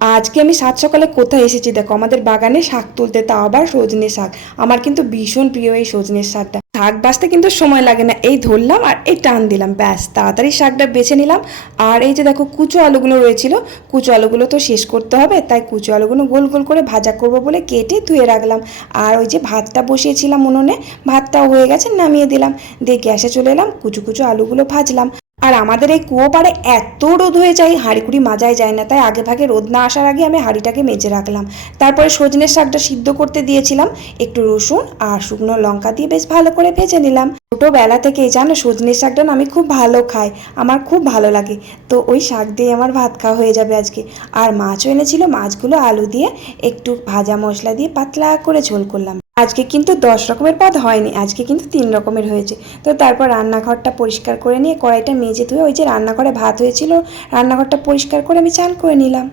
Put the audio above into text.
আজকে আমি সাত সকালে কোথায় এসেছি দেখো, আমাদের বাগানে শাক তুলতে, তাও আবার সজনে শাক। আমার কিন্তু ভীষণ প্রিয় এই সজনের শাকটা। শাক বাছতে কিন্তু সময় লাগে না, এই ধরলাম আর এই টান দিলাম, ব্যাস তাড়াতাড়ি শাকটা বেছে নিলাম। আর এই যে দেখো কুচো আলুগুলো রয়েছিল, কুচো আলুগুলো তো শেষ করতে হবে, তাই কুচো আলুগুলো গোল গোল করে ভাজা করব বলে কেটে ধুয়ে রাখলাম। আর ওই যে ভাতটা বসিয়েছিলাম উনুনে, ভাতটাও হয়ে গেছে, নামিয়ে দিলাম। দিয়ে গ্যাসে চলে এলাম, কুচো কুচো আলুগুলো ভাজলাম। আর আমাদের এই কুয়ো পাড়ে এত রোদ হয়ে যায়, হাঁড়িকুড়ি মাজাই যায় না, তাই আগে ভাগে রোদ না আসার আগে আমি হাঁড়িটাকে মেজে রাখলাম। তারপরে সজনের শাকটা সিদ্ধ করতে দিয়েছিলাম, একটু রসুন আর শুকনো লঙ্কা দিয়ে বেশ ভালো করে ভেজে নিলাম। ছোটোবেলা থেকেই জানো সজনের শাকটা না আমি খুব ভালো খাই, আমার খুব ভালো লাগে। তো ওই শাক দিয়ে আমার ভাত খাওয়া হয়ে যাবে আজকে। আর মাছও এনেছিল, মাছগুলো আলু দিয়ে একটু ভাজা মশলা দিয়ে পাতলা করে ঝোল করলাম। আজকে কিন্তু 10 রকমের পদ হয়নি, আজকে কিন্তু 3 রকমের হয়েছে। তো তারপর রান্নাঘরটা পরিষ্কার করে নিয়ে কড়াইটা মেজে ধুয়ে ওই যে রান্নাঘরে ভাত হয়েছিল, রান্নাঘরটা পরিষ্কার করে আমি চান করে নিলাম।